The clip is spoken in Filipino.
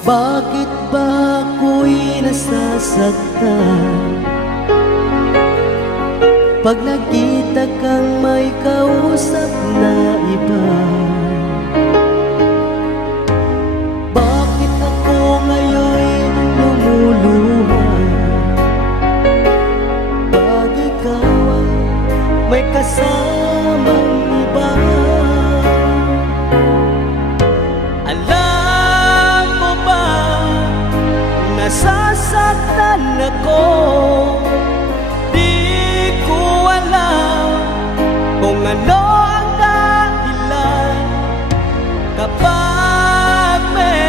Bakit ba ako'y nasasaktan pag nakita kang may kausap na iba? Bakit ako ngayon lumuluha pag ikaw ay may kasamang iba? Alam mo ba, nasasaktan ako